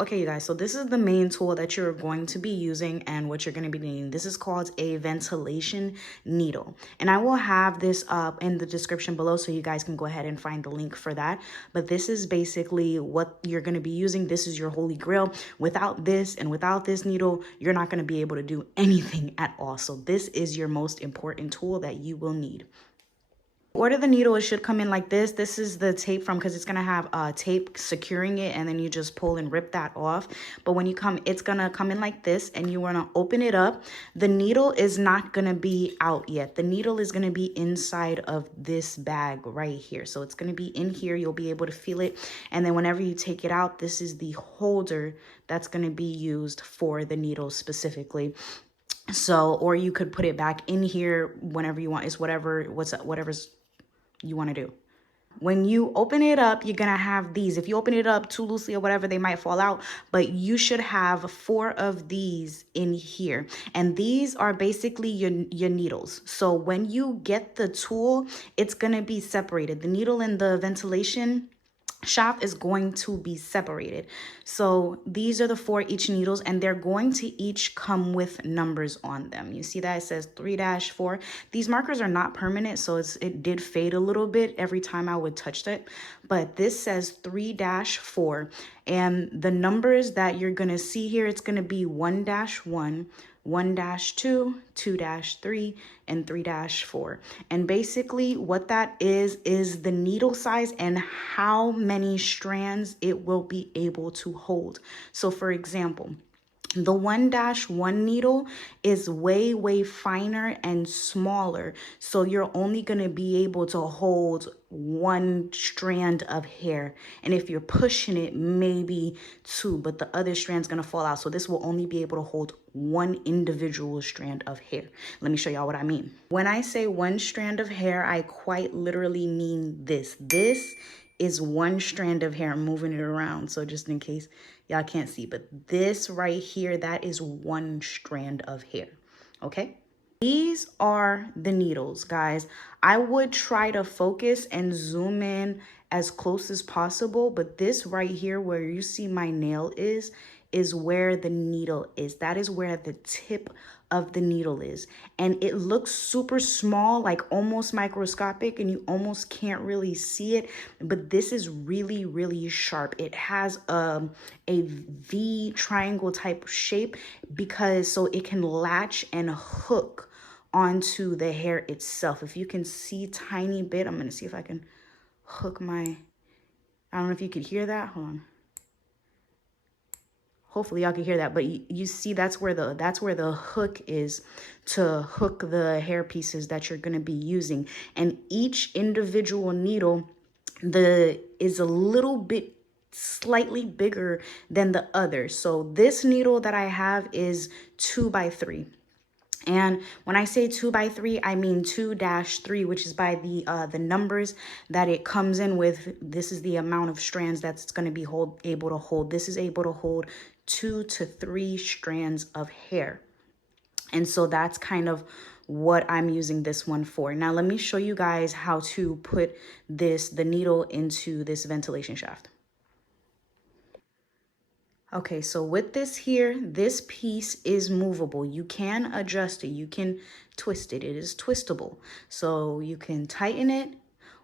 Okay, you guys, so this is the main tool that you're going to be using and what you're going to be needing. This is called a ventilation needle. And I will have this up in the description below so you guys can go ahead and find the link for that. But this is basically what you're going to be using. This is your holy grail. Without this and without this needle, you're not going to be able to do anything at all. So this is your most important tool that you will need. Order the needle, it should come in like this. This is the tape from, because it's going to have tape securing it, and then you just pull and rip that off. But when you come, it's going to come in like this, and you want to open it up. The needle is not going to be out yet. The needle is going to be inside of this bag right here. So it's going to be in here. You'll be able to feel it. And then whenever you take it out, this is the holder that's going to be used for the needle specifically. So, or you could put it back in here whenever you want. It's whatever's you want to do. When you open it up, you're going to have these. If you open it up too loosely or whatever, they might fall out, but you should have 4 of these in here. And these are basically your needles. So when you get the tool, it's going to be separated. The needle and the ventilation shaft is going to be separated. So these are the 4 each needles, and they're going to each come with numbers on them. You see that it says 3-4. These markers are not permanent, so it did fade a little bit every time I would touch it, but this says 3-4, and the numbers that you're going to see here, it's going to be 1-1, 1-2, 2-3, and 3-4. And basically what that is the needle size and how many strands it will be able to hold. So for example, the 1-1 needle is way finer and smaller. So you're only going to be able to hold 1 strand of hair. And if you're pushing it, maybe 2, but the other strand's going to fall out. So this will only be able to hold 1 individual strand of hair. Let me show y'all what I mean. When I say 1 strand of hair, I quite literally mean this. This is 1 strand of hair. I'm moving it around, so just in case y'all can't see, but this right here, that is 1 strand of hair. Okay, these are the needles, guys. I would try to focus and zoom in as close as possible, but this right here where you see my nail is where the needle is. That is where the tip of the needle is. And it looks super small, like almost microscopic, and you almost can't really see it. But this is really sharp. It has a V triangle type shape so it can latch and hook onto the hair itself. If you can see tiny bit, I'm going to see if I can hook I don't know if you could hear that. Hold on. Hopefully y'all can hear that, but you see that's where the hook is to hook the hair pieces that you're going to be using. And each individual needle is a little bit slightly bigger than the other. So this needle that I have is 2x3. And when I say 2x3, I mean 2-3, which is by the numbers that it comes in with. This is the amount of strands that's going to be able to hold. This is able to hold 2 to 3 strands of hair. And so that's kind of what I'm using this one for. Now, let me show you guys how to put the needle into this ventilation shaft. Okay, so with this here, this piece is movable. You can adjust it. You can twist it. It is twistable. So you can tighten it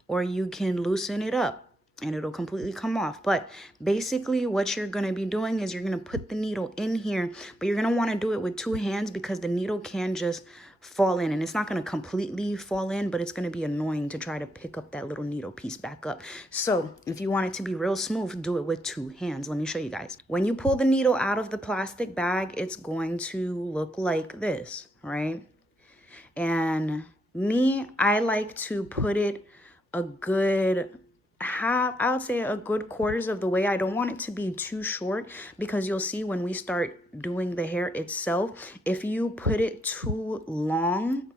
or you can loosen it up and it'll completely come off. But basically what you're going to be doing is you're going to put the needle in here, but you're going to want to do it with 2 hands because the needle can just fall in, and it's not going to completely fall in, but it's going to be annoying to try to pick up that little needle piece back up. So if you want it to be real smooth, do it with 2 hands. Let me show you guys. When you pull the needle out of the plastic bag, it's going to look like this, right? And I like to put it a good I would say a good quarters of the way. I don't want it to be too short because you'll see when we start doing the hair itself, if you put it too long,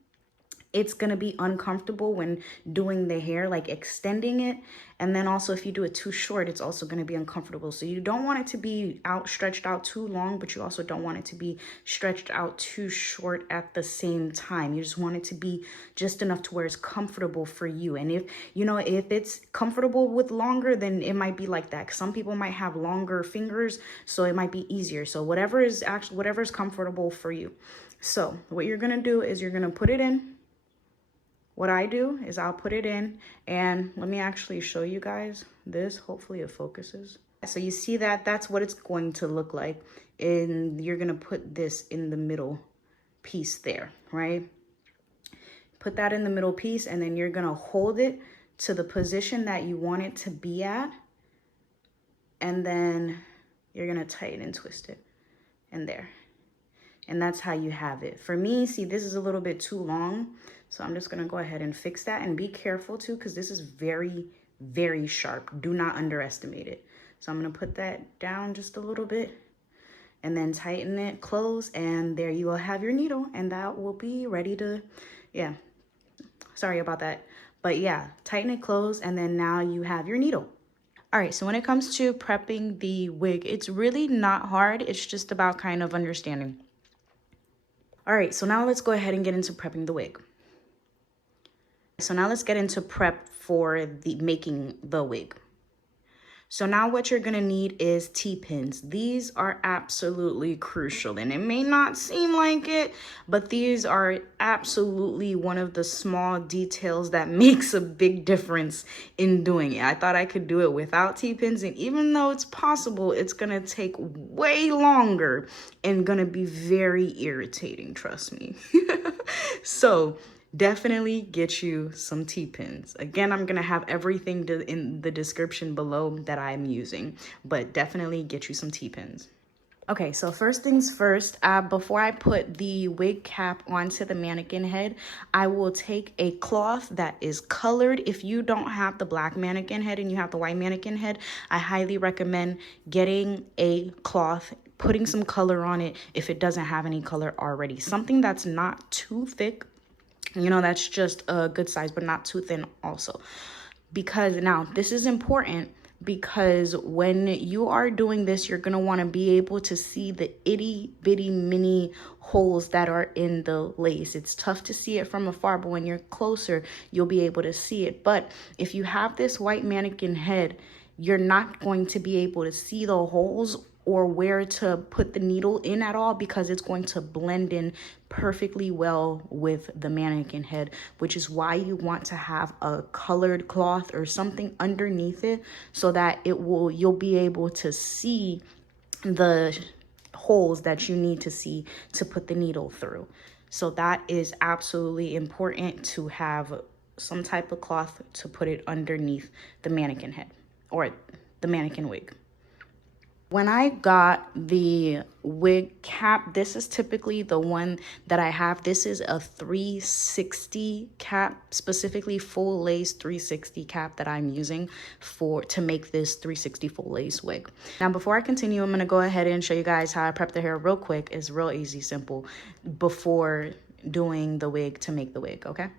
it's going to be uncomfortable when doing the hair, like extending it. And then also if you do it too short, it's also going to be uncomfortable. So you don't want it to be stretched out too long, but you also don't want it to be stretched out too short at the same time. You just want it to be just enough to where it's comfortable for you. And if, you know, if it's comfortable with longer, then it might be like that. 'Cause some people might have longer fingers, so it might be easier. So whatever is comfortable for you. So what you're going to do is you're going to put it in. What I do is I'll put it in, and let me actually show you guys this. Hopefully it focuses. So you see that that's what it's going to look like. And you're going to put this in the middle piece there, right? Put that in the middle piece, and then you're going to hold it to the position that you want it to be at. And then you're going to tighten and twist it in there. And that's how you have it. For me, see, this is a little bit too long. So I'm just going to go ahead and fix that, and be careful too, because this is very, very sharp. Do not underestimate it. So I'm going to put that down just a little bit and then tighten it, close, and there you will have your needle, and that will be ready to, yeah, sorry about that. But yeah, tighten it, close, and then now you have your needle. All right, so when it comes to prepping the wig, it's really not hard. It's just about kind of understanding. All right, so now let's go ahead and get into prepping the wig. So now let's get into prep for the making the wig. So now what you're gonna need is T-pins. These are absolutely crucial, and it may not seem like it, but these are absolutely one of the small details that makes a big difference in doing it. I thought I could do it without T-pins, and even though it's possible, it's gonna take way longer and gonna be very irritating, trust me. So definitely get you some T-pins. Again, I'm gonna have everything in the description below that I'm using, but definitely get you some T-pins. Okay, so first things first, before I put the wig cap onto the mannequin head, I will take a cloth that is colored. If you don't have the black mannequin head and you have the white mannequin head, I highly recommend getting a cloth, putting some color on it if it doesn't have any color already. Something that's not too thick, you know, that's just a good size, but not too thin also. Because now this is important, because when you are doing this, you're going to want to be able to see the itty bitty mini holes that are in the lace. It's tough to see it from afar, but when you're closer, you'll be able to see it. But if you have this white mannequin head, you're not going to be able to see the holes or where to put the needle in at all, because it's going to blend in perfectly well with the mannequin head, which is why you want to have a colored cloth or something underneath it, so that you'll be able to see the holes that you need to see to put the needle through. So that is absolutely important, to have some type of cloth to put it underneath the mannequin head or the mannequin wig. When I got the wig cap, this is typically the one that I have. This is a 360 cap, specifically full lace 360 cap that I'm using to make this 360 full lace wig. Now, before I continue, I'm going to go ahead and show you guys how I prep the hair real quick. It's real easy, simple, before doing the wig to make the wig, okay?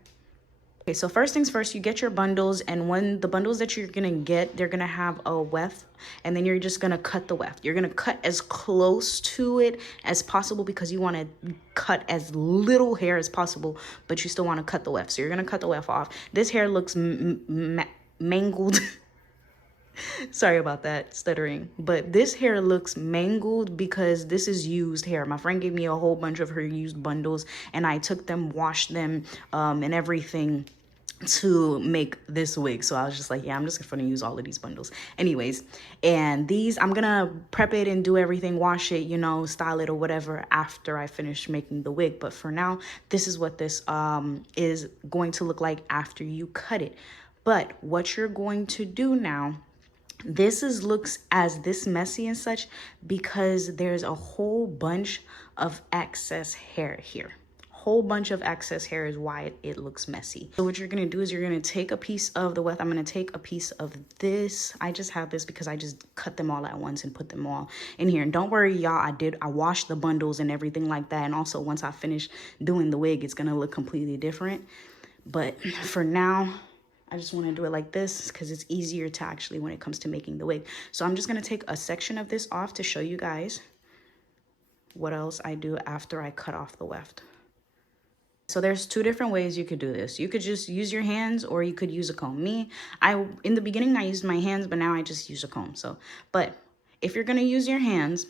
Okay, so first things first, you get your bundles, and when the bundles that you're gonna get, they're gonna have a weft, and then you're just gonna cut the weft. You're gonna cut as close to it as possible, because you wanna cut as little hair as possible, but you still wanna cut the weft. So you're gonna cut the weft off. This hair looks mangled. Sorry about that, stuttering. But this hair looks mangled because this is used hair. My friend gave me a whole bunch of her used bundles, and I took them, washed them, and everything to make this wig. So I was just like, yeah, I'm just gonna use all of these bundles. Anyways, and these, I'm gonna prep it and do everything, wash it, you know, style it or whatever after I finish making the wig. But for now, this is what this is going to look like after you cut it. But what you're going to do now, this looks as this messy and such because there's a whole bunch of excess hair here. whole bunch of excess hair is why it looks messy. So what you're gonna do is you're gonna take a piece of the weft. I'm gonna take a piece of this. I just have this because I just cut them all at once and put them all in here. And don't worry, y'all, I washed the bundles and everything like that. And also once I finish doing the wig, it's gonna look completely different. But for now, I just want to do it like this because it's easier to actually when it comes to making the wig. So I'm just going to take a section of this off to show you guys what else I do after I cut off the weft. So there's two different ways you could do this. You could just use your hands or you could use a comb. In the beginning, I used my hands, but now I just use a comb. But if you're going to use your hands,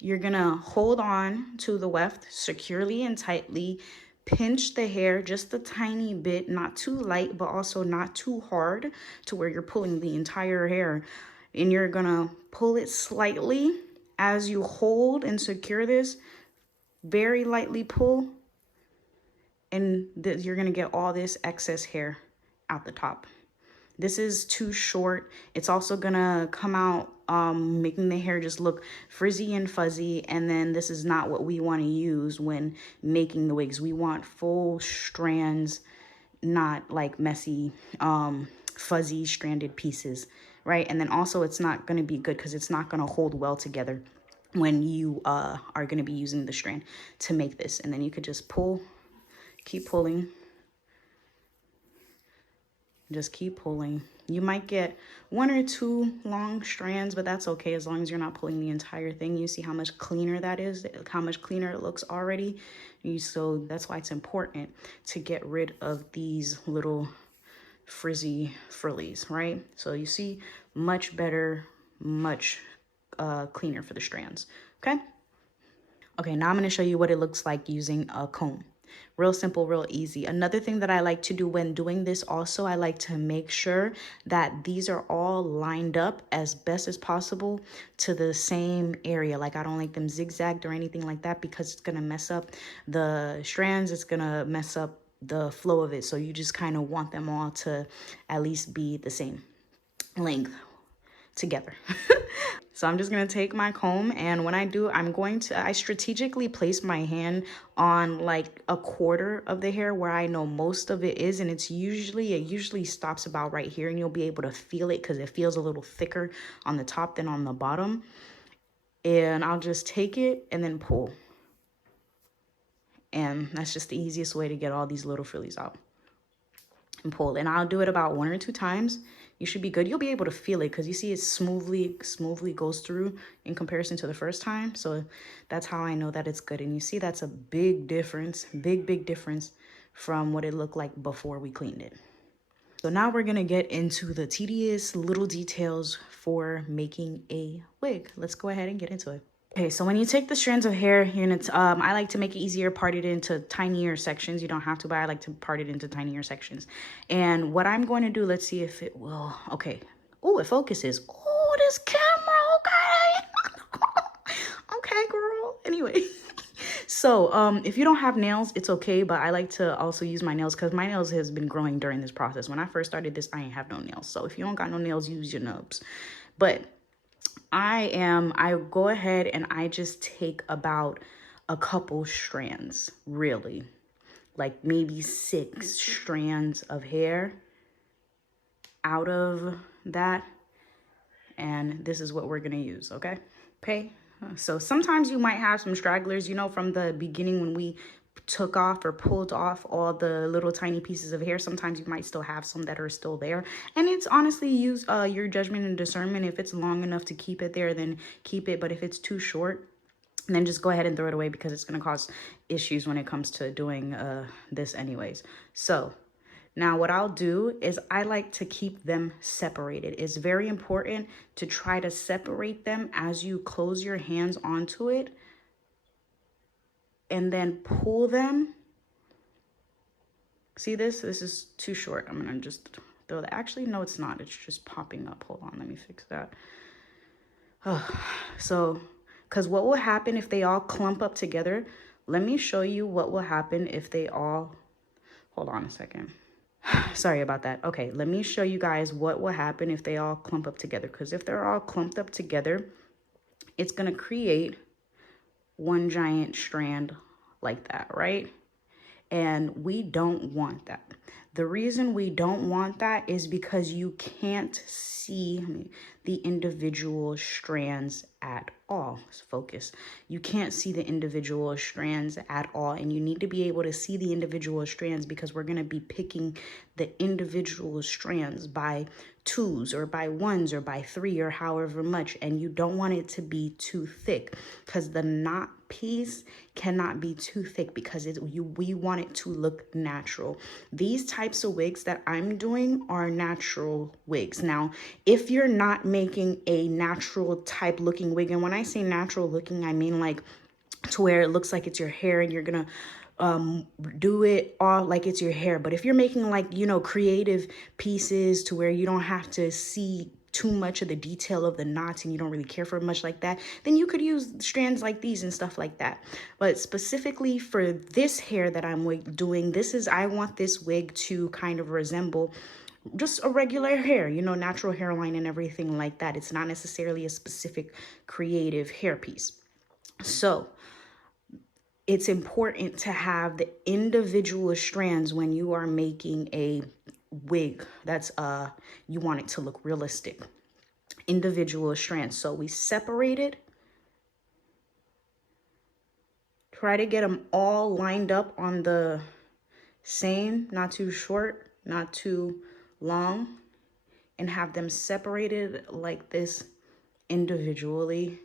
you're going to hold on to the weft securely and tightly. Pinch the hair just a tiny bit, not too light, but also not too hard to where you're pulling the entire hair. And you're gonna pull it slightly as you hold and secure this. Very lightly pull, and you're gonna get all this excess hair out the top. This is too short. It's also gonna come out making the hair just look frizzy and fuzzy. And then this is not what we want to use when making the wigs. We want full strands, not like messy, fuzzy stranded pieces, right? And then also it's not going to be good because it's not going to hold well together when you are going to be using the strand to make this. And then you could just pull, keep pulling. Just keep pulling. You might get one or two long strands, but that's okay as long as you're not pulling the entire thing. You see how much cleaner that is, how much cleaner it looks already. So that's why it's important to get rid of these little frizzy frillies, right? So you see, much better, much cleaner for the strands, okay? Okay, now I'm going to show you what it looks like using a comb. Real simple, real easy. Another thing that I like to do when doing this also, I like to make sure that these are all lined up as best as possible to the same area. Like I don't like them zigzagged or anything like that because it's going to mess up the strands. It's going to mess up the flow of it. So you just kind of want them all to at least be the same length together. So I'm just going to take my comb, and when I do, I strategically place my hand on like a quarter of the hair where I know most of it is, and it usually stops about right here, and you'll be able to feel it because it feels a little thicker on the top than on the bottom. And I'll just take it and then pull. And that's just the easiest way to get all these little frillies out. And pull. And I'll do it about 1 or 2 times. You should be good. You'll be able to feel it because you see it smoothly goes through in comparison to the first time. So that's how I know that it's good. And you see that's a big difference, big difference from what it looked like before we cleaned it. So now we're going to get into the tedious little details for making a wig. Let's go ahead and get into it. Okay, so when you take the strands of hair, I like to make it easier, part it into tinier sections. You don't have to, but I like to part it into tinier sections. And what I'm going to do, let's see if it will. Okay. Oh, it focuses. Oh, this camera. Okay. Okay, girl. Anyway. So if you don't have nails, it's okay. But I like to also use my nails because my nails has been growing during this process. When I first started this, I ain't have no nails. So if you don't got no nails, use your nubs. But I go ahead and I just take about a couple strands, really, like maybe 6 strands of hair out of that. And this is what we're going to use. Okay. So sometimes you might have some stragglers, from the beginning when we took off or pulled off all the little tiny pieces of hair. Sometimes you might still have some that are still there, and it's honestly use your judgment and discernment. If it's long enough to keep it there, then keep it, but if it's too short, then just go ahead and throw it away because it's going to cause issues when it comes to doing this anyways. So now what I'll do is I like to keep them separated. It's very important to try to separate them as you close your hands onto it, and then pull them. See this? This is too short. I'm gonna just throw that. Actually, no, it's not. It's just popping up. Hold on, let me fix that. So, because what will happen if they all clump up together? Let me show you what will happen if they all, hold on a second. Sorry about that. Okay, let me show you guys what will happen if they all clump up together. Because if they're all clumped up together, it's gonna create one giant strand like that, right? And we don't want that. The reason we don't want that is because you can't see the individual strands at all. Let's focus. You can't see the individual strands at all. And you need to be able to see the individual strands because we're going to be picking the individual strands by twos or by ones or by three or however much. And you don't want it to be too thick because the knot piece cannot be too thick because we want it to look natural. These types of wigs that I'm doing are natural wigs. Now, if you're not making a natural type looking wig, and when I say natural looking, I mean like to where it looks like it's your hair and you're gonna do it all like it's your hair. But if you're making like, you know, creative pieces to where you don't have to see too much of the detail of the knots and you don't really care for much like that, then you could use strands like these and stuff like that. But specifically for this hair that I'm doing, I want this wig to kind of resemble just a regular hair, you know, natural hairline and everything like that. It's not necessarily a specific creative hair piece. So it's important to have the individual strands when you are making a wig that's you want it to look realistic. Individual strands. So we separated. Try to get them all lined up on the same, not too short, not too long, and have them separated like this individually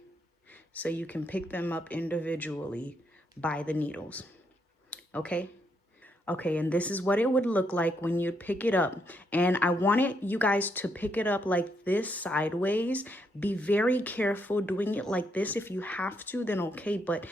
so you can pick them up individually by the needles. Okay, and this is what it would look like when you pick it up. And I wanted you guys to pick it up like this sideways. Be very careful doing it like this. If you have to, then okay, but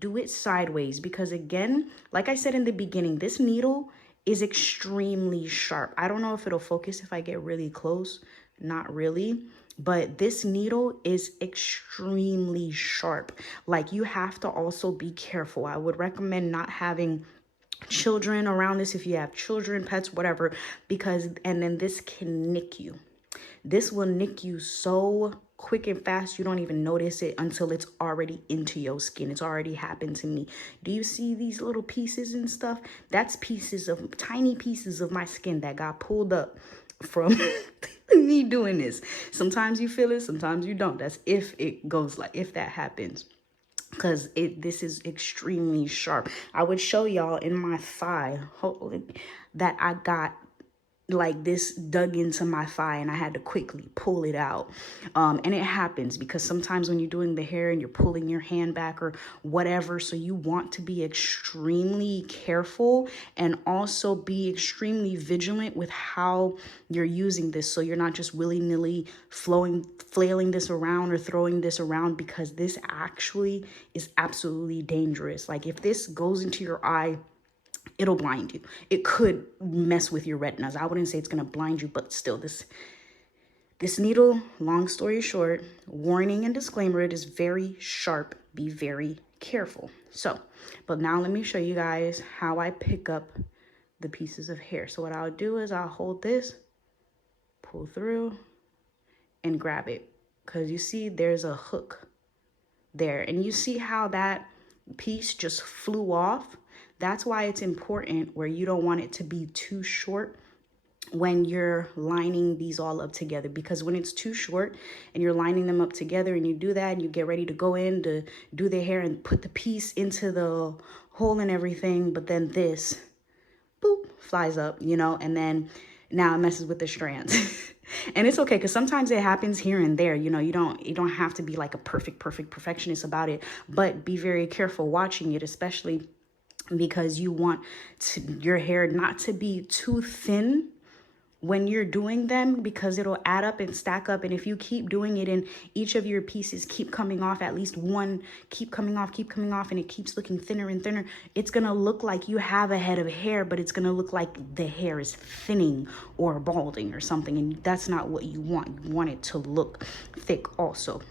do it sideways because, again, like I said in the beginning, this needle is extremely sharp. I don't know if it'll focus if I get really close. Not really. But this needle is extremely sharp. Like, you have to also be careful. I would recommend not having children around this if you have children, pets, whatever, because, and then this can nick you. This will nick you so quick and fast you don't even notice it until it's already into your skin. It's already happened to me. Do you see these little pieces and stuff? That's tiny pieces of my skin that got pulled up from me doing this. Sometimes you feel it, sometimes you don't. That's if that happens. Because this is extremely sharp. I would show y'all in my thigh that I got like this dug into my thigh and I had to quickly pull it out. And it happens because sometimes when you're doing the hair and you're pulling your hand back or whatever, so you want to be extremely careful and also be extremely vigilant with how you're using this, so you're not just willy-nilly flailing this around or throwing this around, because this actually is absolutely dangerous. Like, if this goes into your eye, it'll blind you. It could mess with your retinas. I wouldn't say it's going to blind you, but still, this needle, long story short, warning and disclaimer, it is very sharp. Be very careful. So, but now let me show you guys how I pick up the pieces of hair. So what I'll do is I'll hold this, pull through, and grab it. Because you see there's a hook there. And you see how that piece just flew off? That's why it's important where you don't want it to be too short when you're lining these all up together. Because when it's too short and you're lining them up together and you do that and you get ready to go in to do the hair and put the piece into the hole and everything, but then this, boop, flies up, you know, and then now it messes with the strands. And it's okay, because sometimes it happens here and there. You know, you don't have to be like a perfectionist about it, but be very careful watching it, especially because you want your hair not to be too thin when you're doing them, because it'll add up and stack up. And if you keep doing it and each of your pieces keep coming off, at least one keep coming off, and it keeps looking thinner and thinner, it's gonna look like you have a head of hair, but it's gonna look like the hair is thinning or balding or something, and that's not what you want. You want it to look thick also.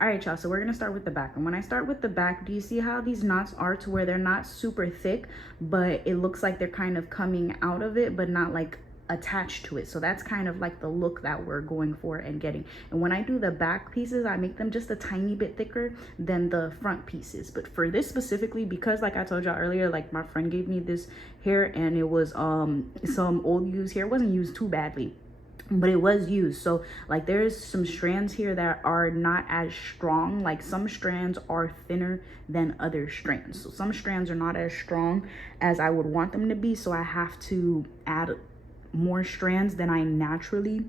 All right, y'all, so we're gonna start with the back. And when I start with the back, do you see how these knots are to where they're not super thick, but it looks like they're kind of coming out of it, but not like attached to it. So that's kind of like the look that we're going for and getting. And when I do the back pieces, I make them just a tiny bit thicker than the front pieces. But for this specifically, because like I told y'all earlier, like my friend gave me this hair and it was some old used hair. It wasn't used too badly, but it was used. So like there's some strands here that are not as strong. Like some strands are thinner than other strands. So some strands are not as strong as I would want them to be. So I have to add more strands than I naturally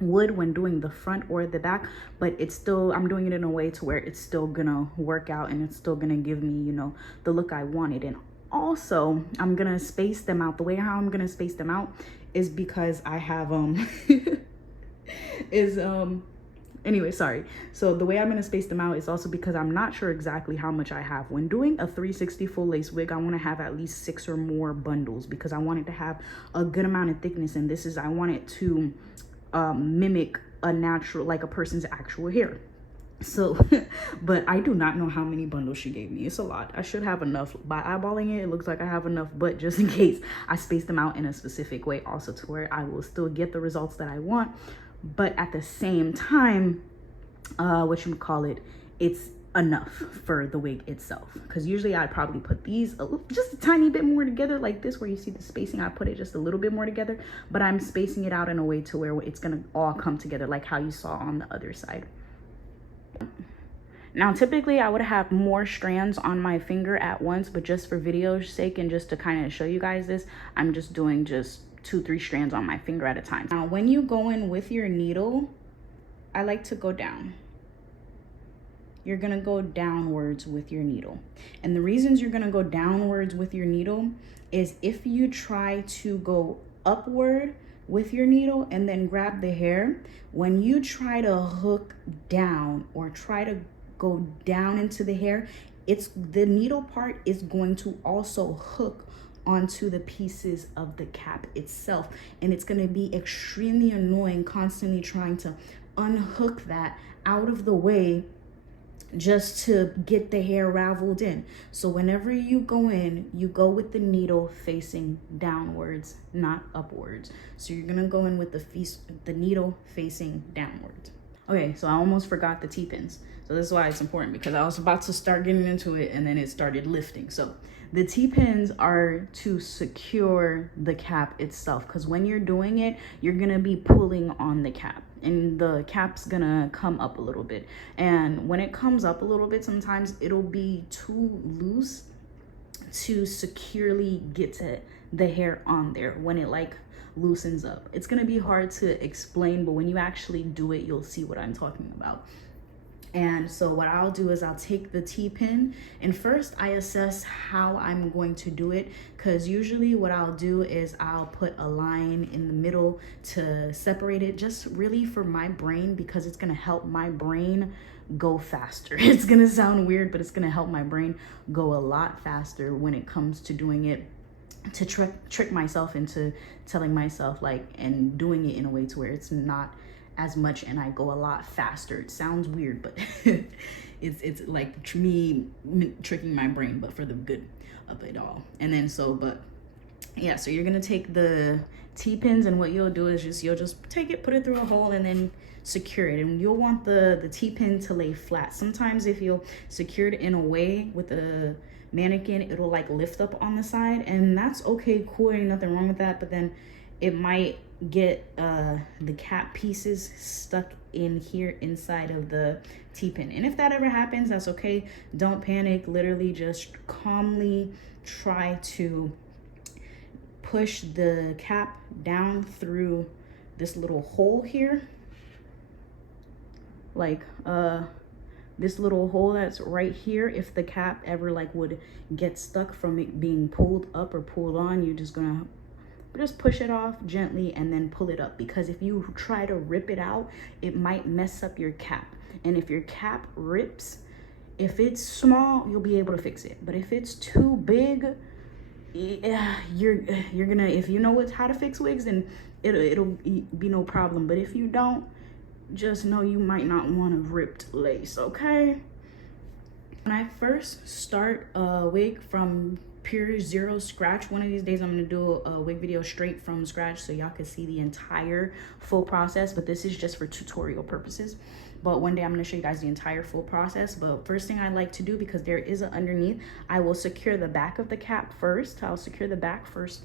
would when doing the front or the back, but it's still, I'm doing it in a way to where it's still gonna work out and it's still gonna give me, you know, the look I wanted. And also I'm gonna space them out. The way how I'm gonna space them out is because I have anyway, sorry. So the way I'm gonna space them out is also because I'm not sure exactly how much I have. When doing a 360 full lace wig, I want to have at least 6 or more bundles because I want it to have a good amount of thickness. And this is, I want it to mimic a natural, like a person's actual hair. So, but I do not know how many bundles she gave me. It's a lot. I should have enough. By eyeballing it, it looks like I have enough, but just in case, I space them out in a specific way also to where I will still get the results that I want. But at the same time, it's enough for the wig itself. Because usually I'd probably put these just a tiny bit more together like this, where you see the spacing, I put it just a little bit more together, but I'm spacing it out in a way to where it's gonna all come together like how you saw on the other side. Now, typically I would have more strands on my finger at once, but just for video's sake and just to kind of show you guys this, I'm just doing just 2-3 strands on my finger at a time. Now, when you go in with your needle, I like to go down. You're gonna go downwards with your needle. And the reasons you're gonna go downwards with your needle is if you try to go upward with your needle and then grab the hair, when you try to hook down or try to go down into the hair, the needle part is going to also hook onto the pieces of the cap itself, and it's going to be extremely annoying constantly trying to unhook that out of the way just to get the hair raveled in. So whenever you go in, you go with the needle facing downwards, not upwards. So you're gonna go in with the needle facing downwards. Okay, so I almost forgot the T-pins. So this is why it's important, because I was about to start getting into it and then it started lifting. So the T-pins are to secure the cap itself, because when you're doing it, you're gonna be pulling on the cap and the cap's gonna come up a little bit. And when it comes up a little bit, sometimes it'll be too loose to securely get to the hair on there when it like loosens up. It's gonna be hard to explain, but when you actually do it, you'll see what I'm talking about. And so what I'll do is I'll take the T-pin, and first I assess how I'm going to do it, because usually what I'll do is I'll put a line in the middle to separate it, just really for my brain, because it's going to help my brain go faster. It's going to sound weird, but it's going to help my brain go a lot faster when it comes to doing it, to trick myself into telling myself like, and doing it in a way to where it's not as much and I go a lot faster. It sounds weird, but it's like me tricking my brain, but for the good of it all. And then but yeah, so you're gonna take the T-pins, and what you'll do is you'll just take it, put it through a hole, and then secure it. And you'll want the T-pin to lay flat. Sometimes if you'll secure it in a way with a mannequin, it'll like lift up on the side, and that's okay, cool, ain't nothing wrong with that. But then it might get the cap pieces stuck in here inside of the T-pin. And if that ever happens, that's okay. Don't panic. Literally just calmly try to push the cap down through this little hole here, like this little hole that's right here. If the cap ever like would get stuck from it being pulled up or pulled on, you're just gonna just push it off gently and then pull it up, because if you try to rip it out, it might mess up your cap. And if your cap rips, if it's small, you'll be able to fix it. But if it's too big, you're gonna, if you know how to fix wigs, then it'll be no problem. But if you don't, just know you might not want a ripped lace, okay? When I first start a wig from pure zero scratch, one of these days I'm gonna do a wig video straight from scratch so y'all can see the entire full process, but this is just for tutorial purposes. But one day I'm gonna show you guys the entire full process. But first thing I like to do, because there is an underneath, I will secure the back of the cap first. I'll secure the back first,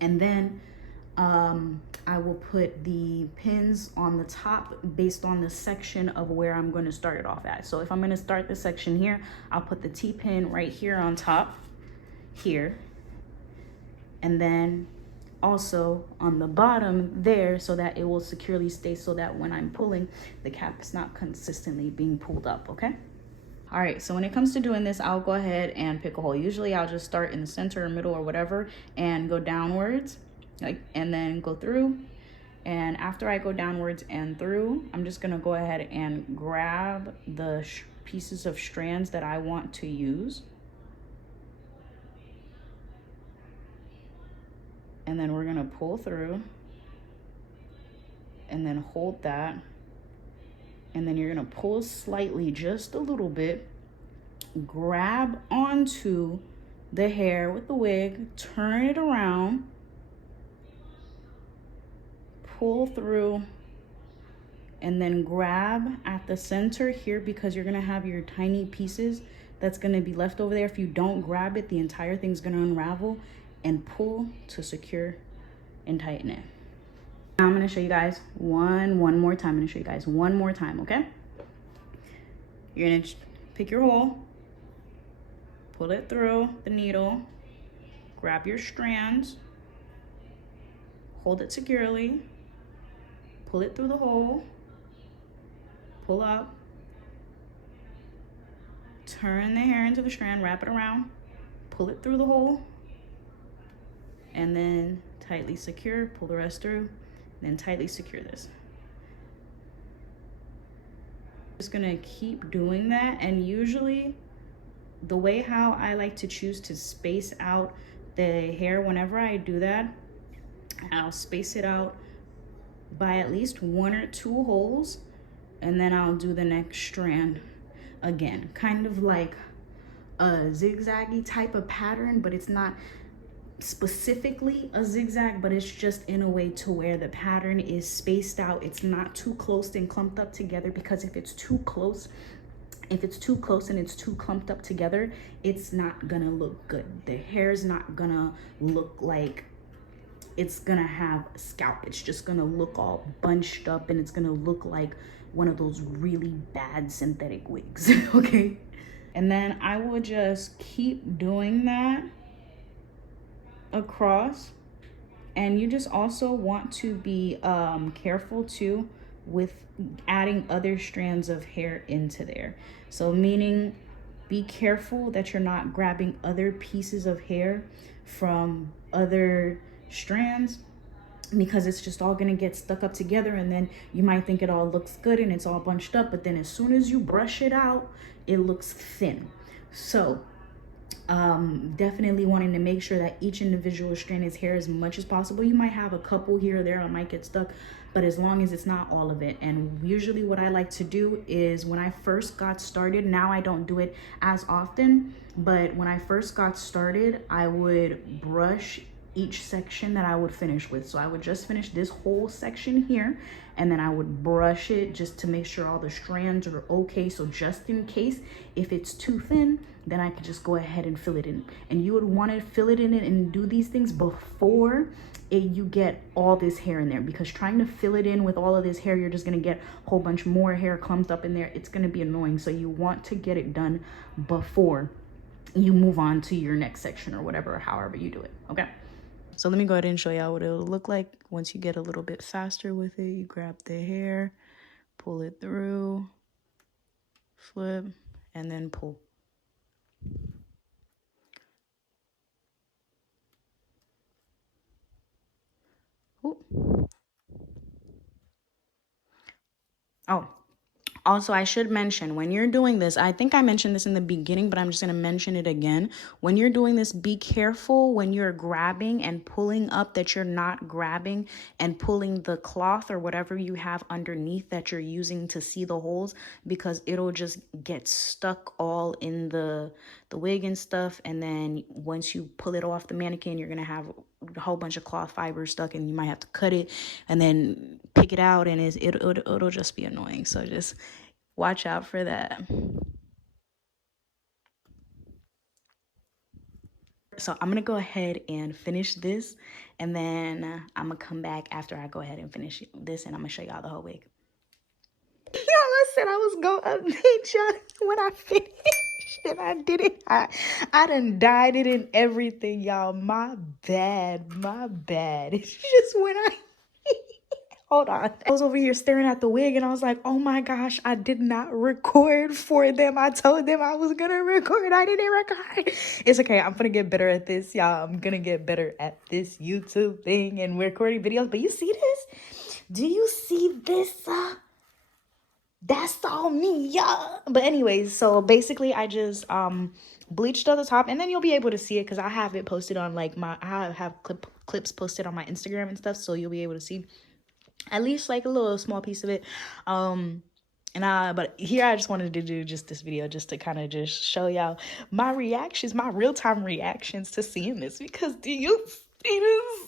and then I will put the pins on the top based on the section of where I'm going to start it off at. So if I'm going to start the section here, I'll put the T-pin right here on top here, and then also on the bottom there, so that it will securely stay, so that when I'm pulling, the cap is not consistently being pulled up. Okay. All right, so when it comes to doing this, I'll go ahead and pick a hole. Usually I'll just start in the center or middle or whatever and go downwards, like, and then go through. And after I go downwards and through, I'm just gonna go ahead and grab the pieces of strands that I want to use. And then we're gonna pull through and then hold that. And then you're gonna pull slightly, just a little bit, grab onto the hair with the wig, turn it around, pull through, and then grab at the center here, because you're gonna have your tiny pieces that's gonna be left over there. If you don't grab it, the entire thing's gonna unravel, and pull to secure and tighten it. Now I'm gonna show you guys one more time. I'm gonna show you guys one more time, okay? You're gonna pick your hole, pull it through the needle, grab your strands, hold it securely, pull it through the hole, pull up, turn the hair into the strand, wrap it around, pull it through the hole, and then tightly secure, pull the rest through, then tightly secure this. Just gonna keep doing that. And usually the way how I like to choose to space out the hair, whenever I do that, I'll space it out by at least 1 or 2 holes, and then I'll do the next strand again, kind of like a zigzaggy type of pattern, but it's not specifically a zigzag, but it's just in a way to where the pattern is spaced out. It's not too close and clumped up together, because if it's too close and it's too clumped up together, it's not gonna look good. The hair is not gonna look like it's gonna have a scalp. It's just gonna look all bunched up, and it's gonna look like one of those really bad synthetic wigs. Okay. And then I will just keep doing that across. And you just also want to be careful too with adding other strands of hair into there. So meaning, be careful that you're not grabbing other pieces of hair from other strands, because it's just all gonna get stuck up together, and then you might think it all looks good and it's all bunched up, but then as soon as you brush it out, it looks thin. So definitely wanting to make sure that each individual strand is hair as much as possible. You might have a couple here or there that might get stuck, but as long as it's not all of it. And usually what I like to do is, when I first got started, now I don't do it as often, but when I first got started, I would brush each section that I would finish with. So I would just finish this whole section here, and then I would brush it just to make sure all the strands are okay. So just in case, if it's too thin, then I could just go ahead and fill it in. And you would want to fill it in and do these things before you get all this hair in there, because trying to fill it in with all of this hair, you're just going to get a whole bunch more hair clumped up in there. It's going to be annoying. So you want to get it done before you move on to your next section or whatever, or however you do it. Okay. So let me go ahead and show y'all what it'll look like once you get a little bit faster with it. You grab the hair, pull it through, flip, and then pull. Ooh. Oh, Also, I should mention, when you're doing this, I think I mentioned this in the beginning, but I'm just going to mention it again. When you're doing this, be careful when you're grabbing and pulling up that you're not grabbing and pulling the cloth or whatever you have underneath that you're using to see the holes, because it'll just get stuck all in the wig and stuff. And then once you pull it off the mannequin, you're going to have a whole bunch of cloth fibers stuck, and you might have to cut it and then pick it out, and it'll just be annoying. So just watch out for that. So I'm gonna go ahead and finish this, and then I'm gonna come back after I go ahead and finish this, and I'm gonna show y'all the whole wig. Y'all, I said I was gonna update y'all when I finished. And I did it. I done dyed it and everything, y'all. My bad. It's just when I hold on. I was over here staring at the wig, and I was like, oh my gosh, I did not record for them. I told them I was gonna record. I didn't record. It's okay. I'm gonna get better at this, y'all. I'm gonna get better at this YouTube thing and recording videos. But you see this? Do you see this? That's all me, y'all. But anyways, so basically I just bleached on the top, and then you'll be able to see it because I have it posted on like I have clips posted on my Instagram and stuff, so you'll be able to see at least like a little small piece of it. But here I just wanted to do just this video just to kind of just show y'all my reactions, my real-time reactions to seeing this, because do you see this?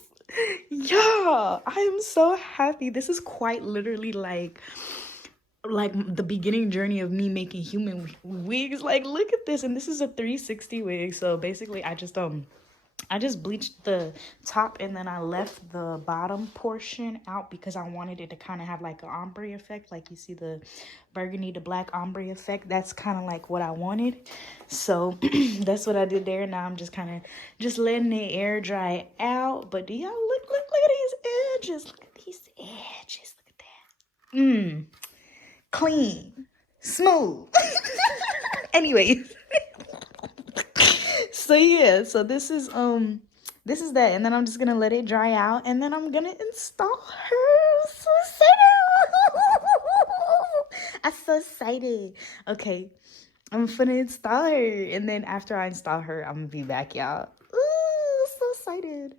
Yeah, I am so happy. This is quite literally like the beginning journey of me making human wigs. Like, look at this. And this is a 360 wig. So basically I just bleached the top, and then I left the bottom portion out because I wanted it to kind of have like an ombre effect. Like you see the burgundy to black ombre effect. That's kind of like what I wanted. So that's what I did there. Now I'm just kind of just letting the air dry out. But do y'all look at these edges? Look at these edges. Look at that. Clean. Smooth. Anyways. So yeah, so this is that, and then I'm just gonna let it dry out, and then I'm gonna install her. I'm so excited. I'm so excited. Okay, I'm gonna install her, and then after I install her, I'm gonna be back, y'all. Ooh, so excited.